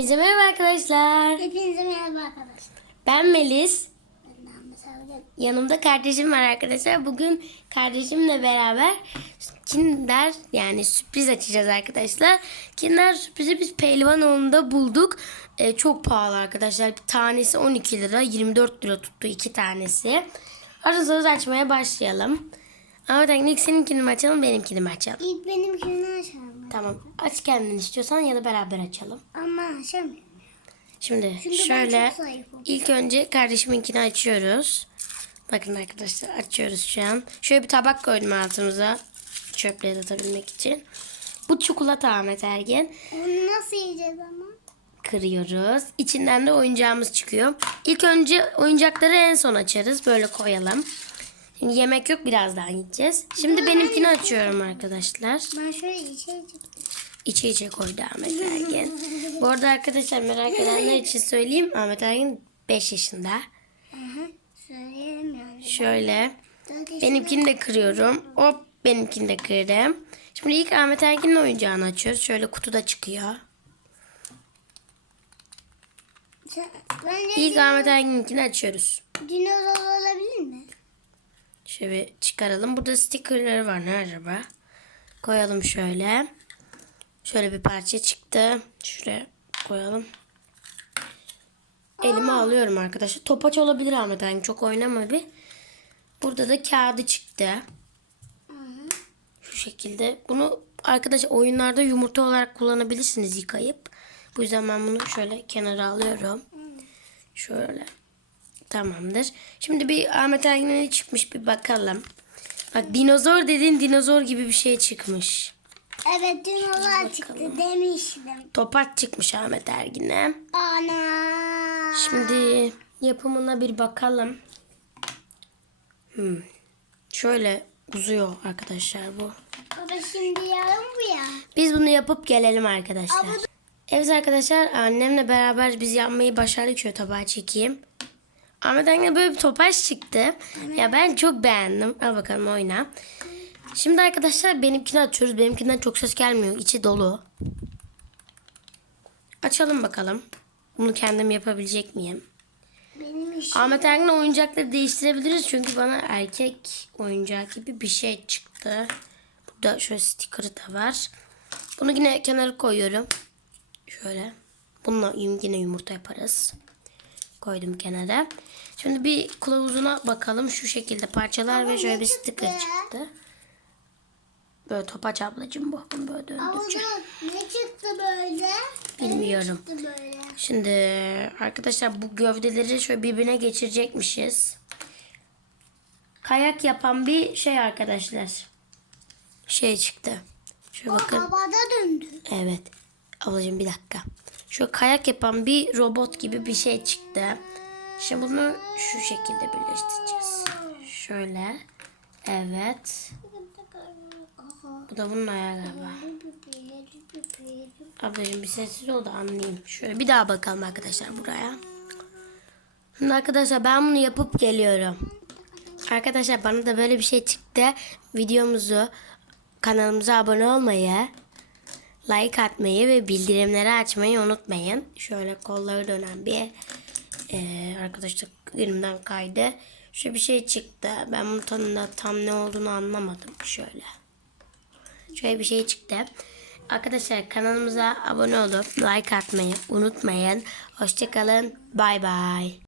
Bize merhaba arkadaşlar. Hepinize merhaba arkadaşlar. Ben Melis. Yanımda kardeşim var arkadaşlar. Bugün kardeşimle beraber Kinder yani sürpriz açacağız arkadaşlar. Kinder sürprizi biz Pehlivanoğlu'nda bulduk. Ee, çok pahalı arkadaşlar. Bir tanesi 12 lira. 24 lira tuttu iki tanesi. Hadi söz açmaya başlayalım. Ama ilk seninkini mi açalım benimkini mi açalım? ilk benimkini açalım. Tamam aç kendin istiyorsan ya da beraber açalım. Ama açamıyorum. Şimdi Çünkü şöyle ilk önce kardeşiminkini açıyoruz. Bakın arkadaşlar açıyoruz şu an. Şöyle bir tabak koydum altımıza çöpleri atabilmek için. Bu çikolata Ahmet Ergen. Onu nasıl yiyeceğiz ama? Kırıyoruz. İçinden de oyuncağımız çıkıyor. İlk önce oyuncakları en son açarız. Böyle koyalım. Şimdi yemek yok birazdan yiyeceğiz. Şimdi benimkini açıyorum arkadaşlar. Ben şöyle içeceğim. İçe içe koydu Ahmet Ergen. Bu arada arkadaşlar merak edenler için söyleyeyim. Ahmet Ergen 5 yaşında. Hı hı. Söyleyelim yani. Şöyle. Benimkini de kırıyorum. Hop benimkini de kırdım. Şimdi ilk Ahmet Ergin'in oyuncağını açıyoruz. Şöyle kutuda çıkıyor. İlk Ahmet Ergin'inkini açıyoruz. dinozor olabilir mi? Şöyle çıkaralım. Burada stickerları var. Ne acaba? Koyalım şöyle. Şöyle bir parça çıktı. Şuraya koyalım. Elime alıyorum arkadaşlar. Topaç olabilir Ahmet Ergin. Çok oynama bir. Burada da kağıdı çıktı. Şu şekilde. Bunu arkadaşlar oyunlarda yumurta olarak kullanabilirsiniz yıkayıp. Bu yüzden ben bunu şöyle kenara alıyorum. Şöyle. Tamamdır. Şimdi bir Ahmet Ergin'e ne çıkmış bir bakalım. Bak dinozor dediğin dinozor gibi bir şey çıkmış. Evet dinozor çıktı demiştim. Topaç çıkmış Ahmet Ergin'e. Ana. Şimdi yapımına bir bakalım. Hmm. Şöyle uzuyor arkadaşlar bu. Baba şimdi yarın bu ya. Biz bunu yapıp gelelim arkadaşlar. Aa, bu Evet arkadaşlar annemle beraber biz yapmayı başardık. Şöyle tabağa çekeyim. Ahmet Ergin'e böyle bir topaç çıktı. Ya ben çok beğendim. Al bakalım oyna. Şimdi arkadaşlar benimkini açıyoruz. Benimkinden çok ses gelmiyor. İçi dolu. Açalım bakalım. Bunu kendim yapabilecek miyim? Benim işim. Ahmet Ergin'le oyuncakları değiştirebiliriz. Çünkü bana erkek oyuncağı gibi bir şey çıktı. Burada şöyle sticker'ı da var. Bunu yine kenara koyuyorum. Şöyle. Bununla yine yumurta yaparız. Koydum kenara. Şimdi bir kılavuzuna bakalım. Şu şekilde parçalar ve şöyle bir sticker çıktı. Böyle topaç ablacığım bu. Bunu böyle Ama döndüreceğim. bu ne çıktı böyle? Bilmiyorum. Çıktı böyle? Şimdi arkadaşlar bu gövdeleri şöyle birbirine geçirecekmişiz. Kayak yapan bir şey arkadaşlar. Şey çıktı. Şöyle bakın. Havada döndü. Evet. Ablacığım bir dakika. Şu kayak yapan bir robot gibi bir şey çıktı. Şimdi bunu şu şekilde birleştireceğiz. Şöyle. Evet. Bu da bunun ayağı galiba. Ablacığım bir sessiz ol da anlayayım. Şöyle bir daha bakalım arkadaşlar buraya. Şimdi arkadaşlar ben bunu yapıp geliyorum. Arkadaşlar bana da böyle bir şey çıktı. Videomuzu kanalımıza abone olmayı, like atmayı ve bildirimleri açmayı unutmayın. Şöyle kolları dönen bir eee arkadaşlar elimden kaydı. Şöyle bir şey çıktı. Ben bunun tadında tam ne olduğunu anlamadım. Şöyle. Şöyle bir şey çıktı. Arkadaşlar kanalımıza abone olup like atmayı unutmayın. Hoşçakalın. Bay bay.